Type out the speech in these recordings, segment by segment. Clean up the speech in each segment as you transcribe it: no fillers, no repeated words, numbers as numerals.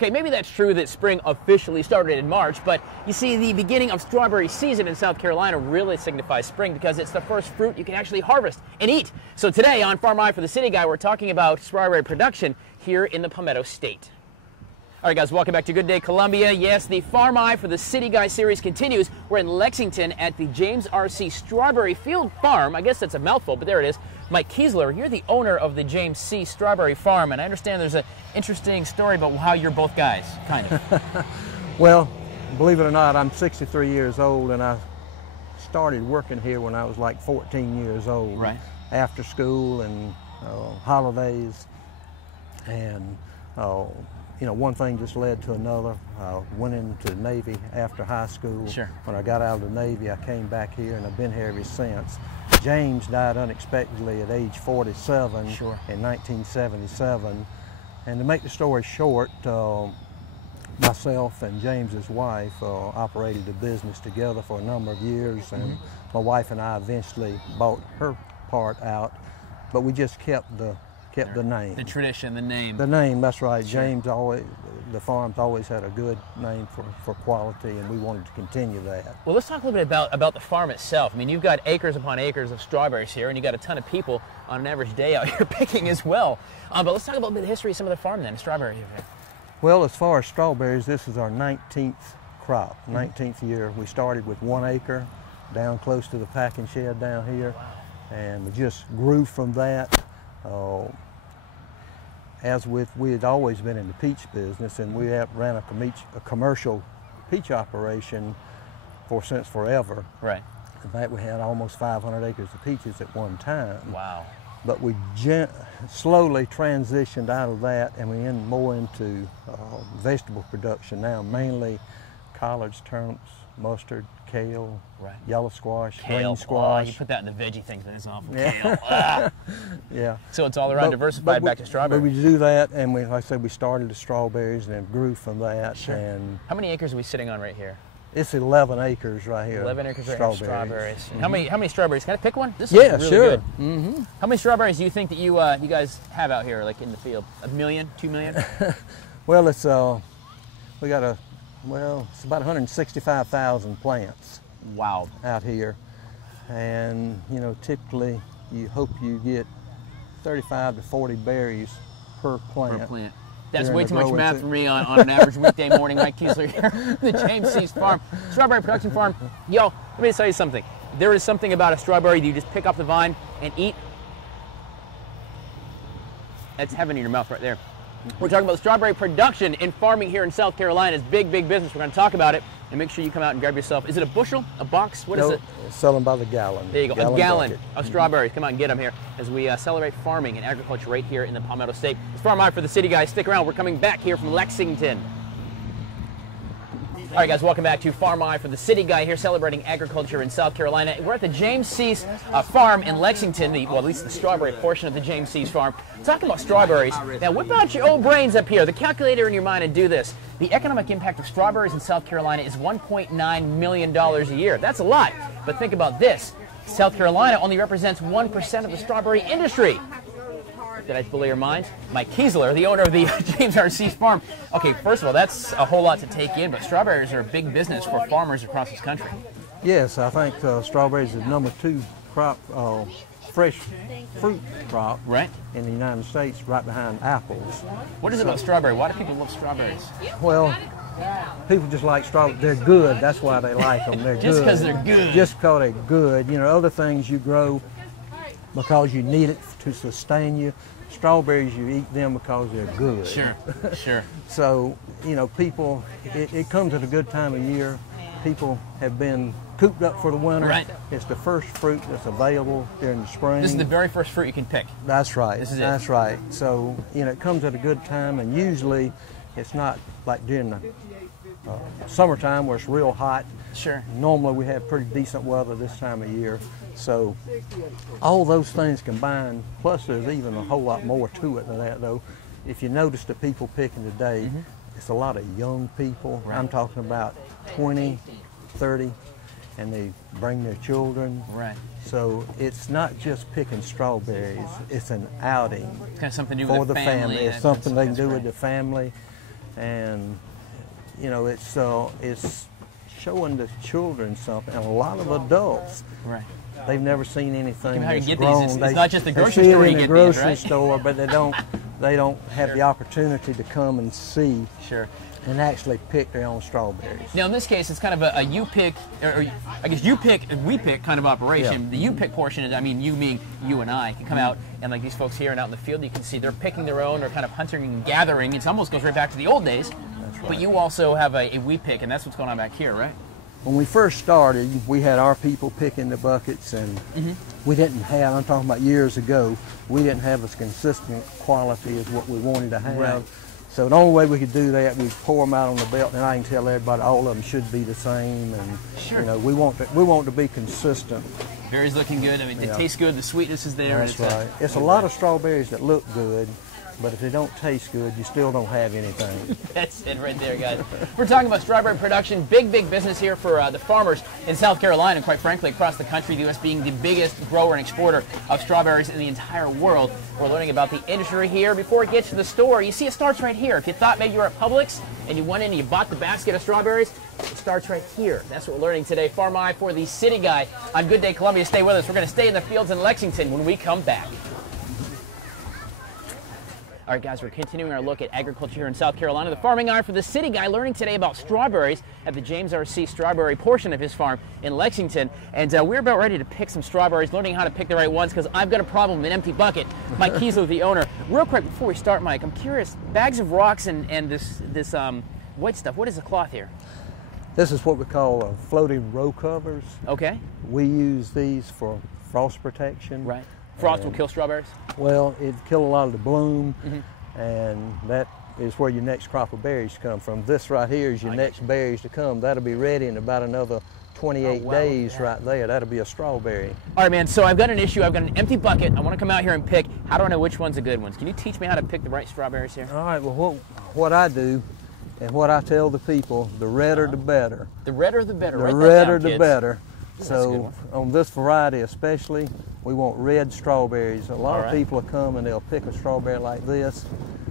Okay, maybe that's true that spring officially started in March, but you see, the beginning of strawberry season in South Carolina really signifies spring because it's the first fruit you can actually harvest and eat. So today on Farm Eye for the City Guy, we're talking about strawberry production here in the Palmetto State. All right, guys, welcome back to Good Day Columbia. Yes, the Farm Eye for the City Guy series continues. We're in Lexington at the James R.C. Strawberry Field Farm. I guess that's a mouthful, but there it is. Mike Keisler, you're the owner of the James C. Strawberry Farm, and I understand there's an interesting story about how you're both guys, kind of. Well, believe it or not, I'm 63 years old, and I started working here when I was like 14 years old. Right. After school and holidays, and you know, one thing just led to another. I went into the Navy after high school. Sure. When I got out of the Navy, I came back here, and I've been here ever since. James died unexpectedly at age 47 Sure. in 1977. And to make the story short, myself and James's wife operated the business together for a number of years, and my wife and I eventually bought her part out, but we just kept the name. The tradition, the name. The name, that's right. Sure. James the farm's always had a good name for quality, and we wanted to continue that. Well, let's talk a little bit about the farm itself. I mean, you've got acres upon acres of strawberries here, and you've got a ton of people on an average day out here picking as well. But let's talk about the history of some of the farm then, strawberry here. Well, as far as strawberries, this is our 19th crop, 19th year. We started with 1 acre down close to the packing shed down here, and we just grew from that. We had always been in the peach business, and we ran a commercial peach operation since forever. Right. In fact, we had almost 500 acres of peaches at one time. Wow. But we slowly transitioned out of that, and we went more into vegetable production now, mainly collards, turnips, mustard, kale, right. Yellow squash, kale. green squash. Oh, you put that in the veggie things, but it's awful. Yeah. Kale. Ah. Yeah. So it's all around diversified back to strawberries. But we do that, and like I said, we started the strawberries and then grew from that. Sure. And how many acres are we sitting on right here? It's 11 acres right here. 11 acres right here, strawberries. How many strawberries? Can I pick one? This is really sure. Good. How many strawberries do you think that you guys have out here, like in the field? 1 million, 2 million? Well, it's it's about 165,000 plants. Wow. Out here, and you know, typically you hope you get 35 to 40 berries per plant. Per plant. That's way too much math for me on an average weekday morning. Mike Keisler here, the James C. Farm, Strawberry Production Farm. Yo, let me tell you something. There is something about a strawberry that you just pick off the vine and eat. That's heaven in your mouth right there. We're talking about strawberry production and farming here in South Carolina. It's big, big business. We're going to talk about it, and make sure you come out and grab yourself. Is it a bushel, a box? What is it? Sell them by the gallon. There you go, a gallon of strawberries. Come out and get them here as we celebrate farming and agriculture right here in the Palmetto State. It's Farm Eye for the City Guys. Stick around. We're coming back here from Lexington. All right, guys, welcome back to Farm Eye for the City Guy here celebrating agriculture in South Carolina. We're at the James C's farm in Lexington, well, at least the strawberry portion of the James C's farm. Talking about strawberries, now whip out your old brains up here, the calculator in your mind, and do this. The economic impact of strawberries in South Carolina is $1.9 million a year. That's a lot, but think about this. South Carolina only represents 1% of the strawberry industry. Did I blow your mind? Mike Keisler, the owner of the James R.C. farm. Okay, first of all, that's a whole lot to take in, but strawberries are a big business for farmers across this country. Yes, I think strawberries is number 2 crop, fresh fruit crop in the United States, right behind apples. What is it about strawberry? Why do people love strawberries? Well, people just like strawberries. They're good. That's why they like them. They're just because they're good. Just because they're good. You know, other things you grow because you need it to sustain you. Strawberries, you eat them because they're good. Sure, sure. So, you know, people, it comes at a good time of year. People have been cooped up for the winter. Right. It's the first fruit that's available during the spring. This is the very first fruit you can pick. That's right. This is it. That's right. So, you know, it comes at a good time, and usually it's not like during the summertime where it's real hot. Sure. Normally we have pretty decent weather this time of year. So all those things combined, plus there's even a whole lot more to it than that, though. If you notice the people picking today, it's a lot of young people. Right. I'm talking about 20, 30, and they bring their children. Right. So it's not just picking strawberries, it's an outing It's got something to do for with the family. It's something they can do with the family. and you know, it's showing the children something, and a lot of adults. Right. They've never seen anything How you that's get grown. these? It's not just the grocery store store you you get get grocery these, right? store, but they don't have the opportunity to come and see. Sure. And actually pick their own strawberries. Now in this case, it's kind of a you pick, or I guess you pick and we pick kind of operation. Yeah. The you pick portion is, I mean, you mean you and I can come out, and like these folks here and out in the field, you can see they're picking their own, or kind of hunting and gathering. It almost goes right back to the old days. That's right. But you also have a we pick, and that's what's going on back here, right? When we first started, we had our people picking the buckets, and we didn't have, I'm talking about years ago, we didn't have as consistent quality as what we wanted to have. Right. So the only way we could do that, we'd pour them out on the belt, and I can tell everybody all of them should be the same. And Sure. you know, we want to be consistent. Berries looking good. I mean, Yeah. it tastes good. The sweetness is there. That's right. It's a lot of strawberries that look good, but if they don't taste good, you still don't have anything. That's it right there, guys. We're talking about strawberry production. Big business here for the farmers in South Carolina, and quite frankly, across the country, the U.S. being the biggest grower and exporter of strawberries in the entire world. We're learning about the industry here. Before it gets to the store, you see it starts right here. If you thought maybe you were at Publix and you went in and you bought the basket of strawberries, it starts right here. That's what we're learning today. Farm Eye for the City Guy on Good Day Columbia. Stay with us. We're going to stay in the fields in Lexington when we come back. All right, guys, we're continuing our look at agriculture here in South Carolina. The Farming Eye for the City Guy, learning today about strawberries at the James R.C. strawberry portion of his farm in Lexington. And we're about ready to pick some strawberries, learning how to pick the right ones, because I've got a problem with an empty bucket. Mike Keisler, the owner. Real quick, before we start, Mike, I'm curious, bags of rocks and this white stuff, what is the cloth here? This is what we call floating row covers. Okay. We use these for frost protection. Right. Frost will kill strawberries? Well, it'd kill a lot of the bloom, and that is where your next crop of berries come from. This right here is your next berries to come. That'll be ready in about another 28 days right there. That'll be a strawberry. All right, man, so I've got an issue. I've got an empty bucket. I want to come out here and pick. How do I know which one's the good ones? Can you teach me how to pick the right strawberries here? All right, well, what I do and what I tell the people, the redder the better. The redder the better. The redder the better. So on this variety especially, we want red strawberries. A lot of people will come and they'll pick a strawberry like this.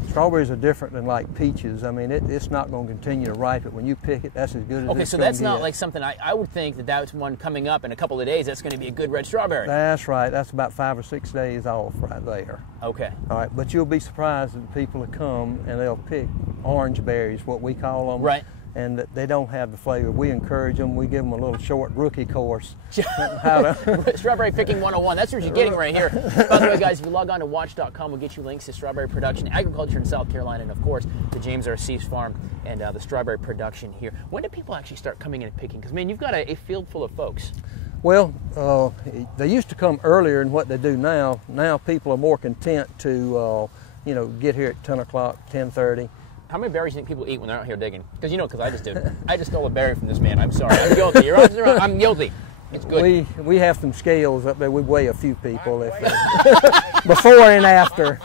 Strawberries are different than like peaches. I mean, it's not going to continue to ripen. When you pick it, that's as good as okay, it's so going to that's not get. like something, I would think that's one coming up in a couple of days. That's going to be a good red strawberry. That's right. That's about 5 or 6 days off right there. Okay. All right, but you'll be surprised at the people that come and they'll pick orange berries, what we call them. Right. And they don't have the flavor. We encourage them. We give them a little short rookie course. Strawberry picking 101. That's what you're getting right here. By the way, guys, if you log on to WACH.com, we'll get you links to strawberry production, agriculture in South Carolina, and of course, the James R.C. farm and the strawberry production here. When do people actually start coming in and picking? Because, man, you've got a field full of folks. Well, they used to come earlier than what they do now. Now people are more content to, get here at 10 o'clock, 10:30. How many berries do you think people eat when they're out here digging? Because because I just did. I just stole a berry from this man. I'm sorry. I'm guilty. I'm guilty. It's good. We have some scales up there. We weigh a few people before and after.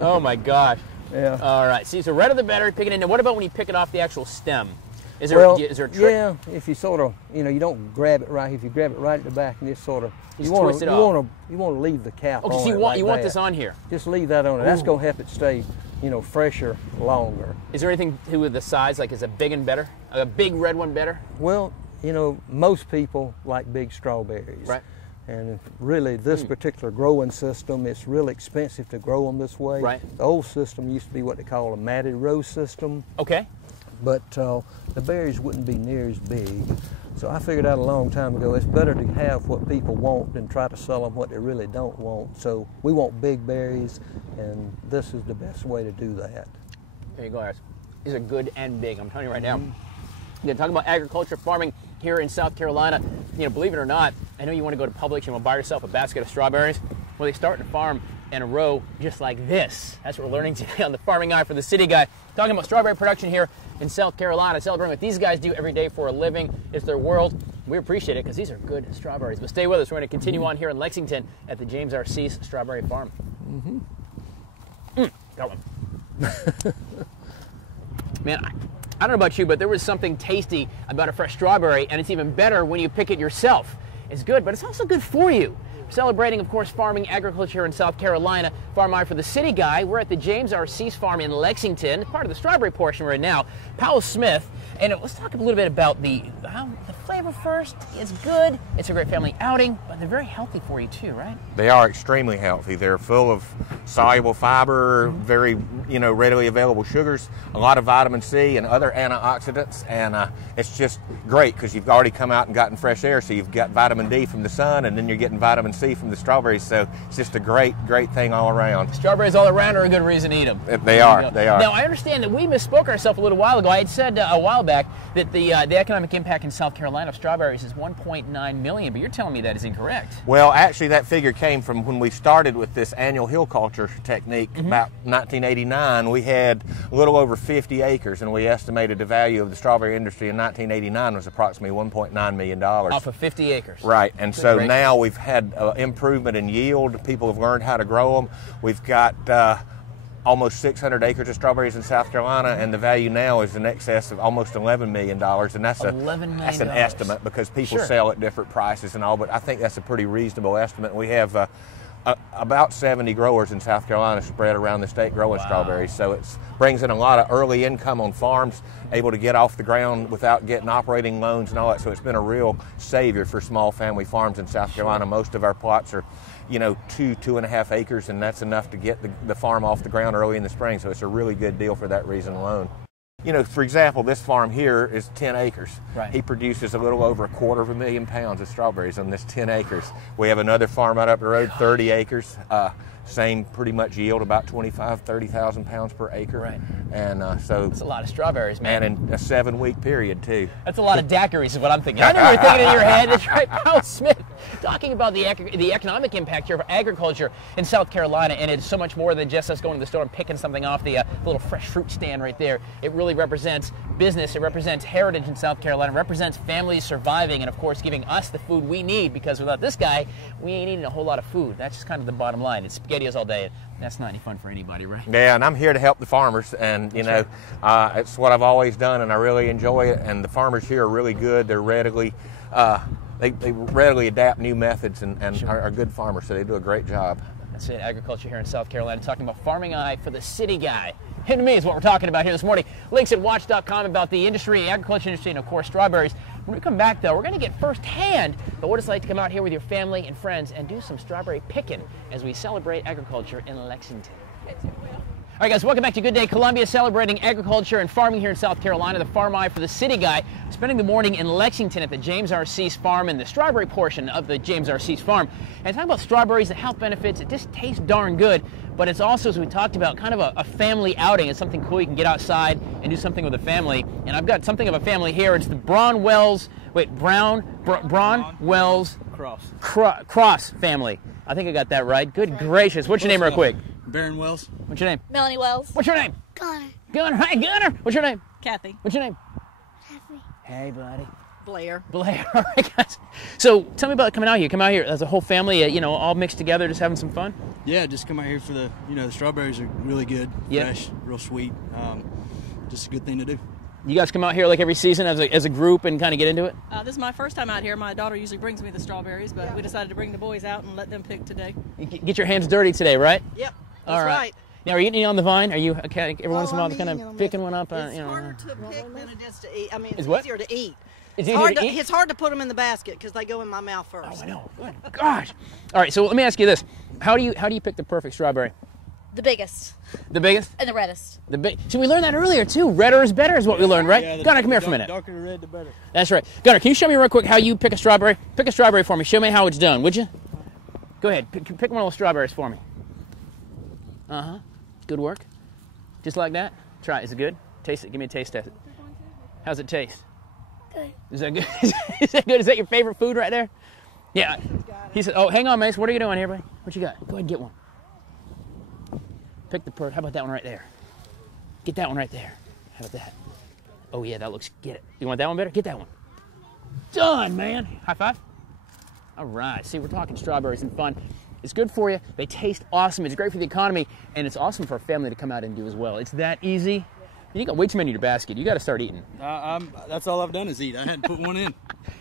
Oh my gosh. Yeah. All right. See, so redder the better. Pick it in. Now, what about when you pick it off the actual stem? Is there a trick? Yeah. If you sort of, you don't grab it right. If you grab it right at the back and just sort of, you want to leave the cap on. Okay, so you want this on here. Just leave that on it. That's going to help it stay, fresher longer. Is there anything to do with the size? Like, is a big and better? A big red one better? Well, most people like big strawberries. Right. And really, this particular growing system, it's really expensive to grow them this way. Right. The old system used to be what they call a matted row system. Okay. But the berries wouldn't be near as big. So I figured out a long time ago, it's better to have what people want than try to sell them what they really don't want. So we want big berries, and this is the best way to do that. There you go, guys. These are good and big, I'm telling you right now. Again, talking about agriculture, farming here in South Carolina. Believe it or not, I know you want to go to Publix, you want to buy yourself a basket of strawberries. Well, they start to farm in a row just like this. That's what we're learning today on the Farming Eye for the City Guy. Talking about strawberry production here in South Carolina, celebrating what these guys do every day for a living. It's their world. We appreciate it because these are good strawberries. But stay with us. We're going to continue on here in Lexington at the James R.C. Strawberry Farm. Got one. Man, I don't know about you, but there was something tasty about a fresh strawberry, and it's even better when you pick it yourself. It's good, but it's also good for you. Celebrating, of course, farming, agriculture in South Carolina. Farm Eye for the City Guy. We're at the James R. Sease Farm in Lexington, part of the strawberry portion we're in now. Powell Smith, and let's talk a little bit about the flavor first. It's good. It's a great family outing, but they're very healthy for you too, right? They are extremely healthy. They're full of soluble fiber, very readily available sugars, a lot of vitamin C and other antioxidants, and it's just great because you've already come out and gotten fresh air, so you've got vitamin D from the sun, and then you're getting vitamin C from the strawberries. So it's just a great thing all around. Strawberries all around are a good reason to eat them. They are. They are. Now I understand that we misspoke ourselves a little while ago. I had said a while back that the economic impact in South Carolina of strawberries is 1.9 million, but you're telling me that is incorrect. Well, actually, that figure came from when we started with this annual hill culture technique about 1989. We had a little over 50 acres, and we estimated the value of the strawberry industry in 1989 was approximately $1.9 million. Off of 50 acres. Right, and so now we've had improvement in yield. People have learned how to grow them. We've got almost 600 acres of strawberries in South Carolina, and the value now is in excess of almost $11 million, and that's that's an estimate because people sell at different prices and all, but I think that's a pretty reasonable estimate. We have about 70 growers in South Carolina spread around the state growing strawberries, so it brings in a lot of early income on farms, able to get off the ground without getting operating loans and all that, so it's been a real savior for small family farms in South Carolina. Most of our plots are 2.5 acres, and that's enough to get the farm off the ground early in the spring, so it's a really good deal for that reason alone. For example, this farm here is 10 acres. Right. He produces a little over 250,000 pounds of strawberries on this 10 acres. We have another farm right up the road, 30 acres. Same pretty much yield, about 30,000 pounds per acre. Right. And so that's a lot of strawberries, man. And in a 7-week period, too. That's a lot of daiquiris is what I'm thinking. I know you're thinking in your head. That's right. Powell Smith talking about the economic impact here of agriculture in South Carolina, and it's so much more than just us going to the store and picking something off the little fresh fruit stand right there. It really represents business. It represents heritage in South Carolina. It represents families surviving and, of course, giving us the food we need, because without this guy, we ain't eating a whole lot of food. That's just kind of the bottom line. It's SpaghettiOs all day. That's not any fun for anybody, right? Yeah, and I'm here to help the farmers, and it's what I've always done, and I really enjoy it. And the farmers here are really good. They're readily they readily adapt new methods and are good farmers, so they do a great job. That's it, agriculture here in South Carolina, talking about Farming Eye for the City Guy. Him to me is what we're talking about here this morning. Links at WACH.com about the industry, agriculture industry, and of course strawberries. When we come back, though, we're going to get firsthand about what it's like to come out here with your family and friends and do some strawberry picking as we celebrate agriculture in Lexington. All right, guys, welcome back to Good Day Columbia, celebrating agriculture and farming here in South Carolina. The Farm Eye for the City Guy, spending the morning in Lexington at the James R. Sease Farm and the strawberry portion of the James R. Sease Farm. And talking about strawberries, the health benefits, it just tastes darn good, but it's also, as we talked about, kind of a family outing. It's something cool. You can get outside and do something with the family. And I've got something of a family here. It's the Braun Wells Cross family. I think I got that right. Good gracious. What's your name real quick? Baron Wells. What's your name? Melanie Wells. What's your name? Gunner. Gunner. Hi, Gunner. What's your name? Kathy. What's your name? Kathy. Hey, buddy. Blair. Blair. All right, guys. So tell me about coming out here. Come out here as a whole family, all mixed together, just having some fun? Yeah, just come out here for the strawberries are really good, fresh, real sweet. Just a good thing to do. You guys come out here like every season as a group and kind of get into it? This is my first time out here. My daughter usually brings me the strawberries, but we decided to bring the boys out and let them pick today. You get your hands dirty today, right? Yep, that's right. Now, are you eating on the vine? Are you every once in a while kind of picking one up? It's harder to pick than it is to eat. I mean, it's what? easier to eat. It's hard to put them in the basket because they go in my mouth first. Oh, I know. Good gosh. All right, so let me ask you this: How do you pick the perfect strawberry? The biggest. The biggest? And the reddest. So we learned that earlier too. Redder is better is what we learned, right? Yeah, Gunner, come here for a minute. The darker the red, the better. That's right. Gunner, can you show me real quick how you pick a strawberry? Pick a strawberry for me. Show me how it's done, would you? Go ahead. Pick one of those strawberries for me. Uh-huh. Good work. Just like that. Try it. Is it good? Taste it. Give me a taste test. How's it taste? Good. Is that good? Is that good? Is that your favorite food right there? Yeah. He said, oh, hang on, Mace. What are you doing here, buddy? What you got? Go ahead and get one. Pick the How about that one right there? Get that one right there. How about that? Oh, yeah, that looks... Get it. You want that one better? Get that one. Done, man. High five. All right. See, we're talking strawberries and fun. It's good for you. They taste awesome. It's great for the economy, and it's awesome for a family to come out and do as well. It's that easy. You got way too many in your basket. You got to start eating. That's all I've done is eat. I hadn't put one in.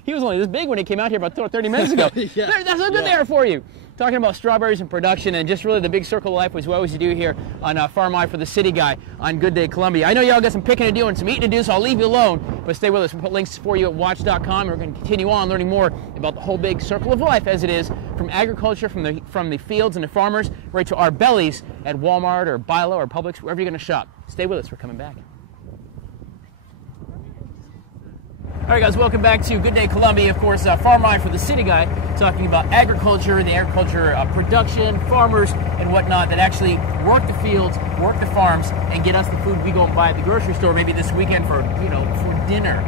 He was only this big when he came out here about 30 minutes ago. Yeah. That's how good they are for you. Talking about strawberries and production and just really the big circle of life, which we always do here on Farm Life for the City Guy on Good Day Columbia. I know y'all got some picking to do and some eating to do, so I'll leave you alone. But stay with us. We'll put links for you at WACH.com, and we're going to continue on learning more about the whole big circle of life as it is, from agriculture, from the fields and the farmers, right to our bellies at Walmart or Bilo or Publix, wherever you're going to shop. Stay with us. We're coming back. All right, guys, welcome back to Good Day Columbia. Of course, Farm Life for the City Guy, talking about agriculture, the agriculture production, farmers, and whatnot that actually work the fields, work the farms, and get us the food we go and buy at the grocery store maybe this weekend for, for dinner.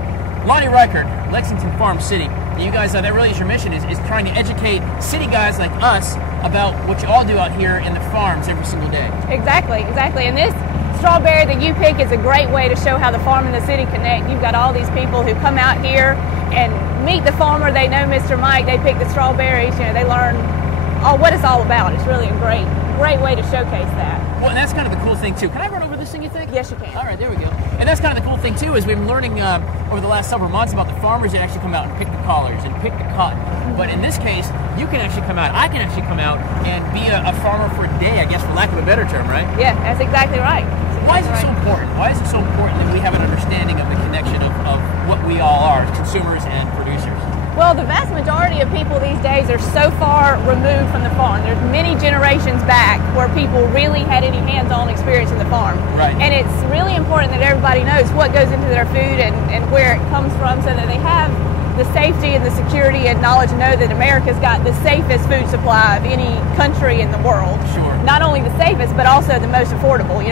Loni, Rickard, Lexington Farm City. You guys, that really is your mission, is trying to educate city guys like us about what you all do out here in the farms every single day. Exactly. And this strawberry that you pick is a great way to show how the farm and the city connect. You've got all these people who come out here and meet the farmer. They know Mr. Mike. They pick the strawberries. They learn what it's all about. It's really a great way to showcase that. Well, and that's kind of the cool thing too. Can I run over this thing, you think? Yes, you can. All right, there we go. And that's kind of the cool thing too, is we've been learning over the last several months about the farmers that actually come out and pick the collars and pick the cotton. But in this case, you can actually come out, I can actually come out and be a farmer for a day, I guess, for lack of a better term, right? Yeah, that's exactly right. Why is it so important? Why is it so important that we have an understanding of the connection of what we all are as consumers and producers? Well, the vast majority of people these days are so far removed from the farm. There's many generations back where people really had any hands-on experience in the farm. Right. And it's really important that everybody knows what goes into their food and where it comes from, so that they have the safety and the security and knowledge to know that America's got the safest food supply of any country in the world. Sure. Not only the safest, but also the most affordable.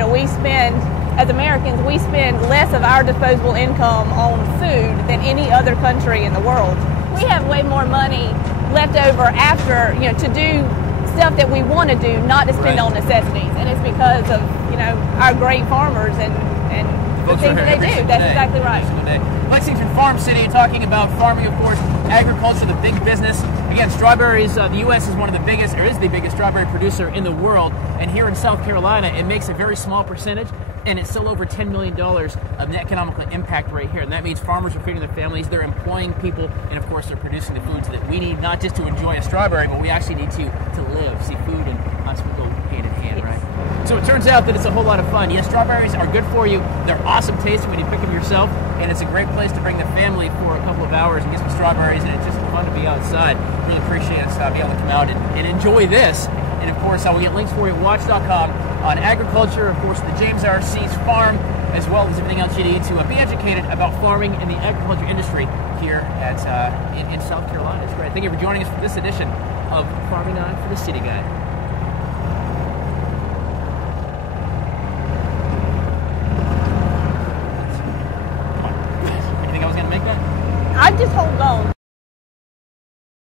As Americans, we spend less of our disposable income on food than any other country in the world. We have way more money left over after, to do stuff that we want to do, not to spend on necessities. And it's because of, our great farmers and the things that they do. That's exactly right. Lexington Farm City, talking about farming, of course, agriculture, the big business. Again, strawberries, the U.S. is one of the biggest, or is the biggest strawberry producer in the world. And here in South Carolina, it makes a very small percentage, and it's still over $10 million of net economical impact right here. And that means farmers are feeding their families, they're employing people, and of course they're producing the foods that we need, not just to enjoy a strawberry, but we actually need to live. See, food and hospital go hand in hand, right? So it turns out that it's a whole lot of fun. Yes, strawberries are good for you. They're awesome tasting when you pick them yourself, and it's a great place to bring the family for a couple of hours and get some strawberries, and it's just fun to be outside. Really appreciate us being able to come out and enjoy this. And of course, I will get links for you at WACH.com on agriculture, of course, the James R. Sease farm, as well as everything else you need to be educated about farming and the agriculture industry here at in South Carolina. It's great. Thank you for joining us for this edition of Farming On for the City Guy. Anything I was going to make that? I just hold on.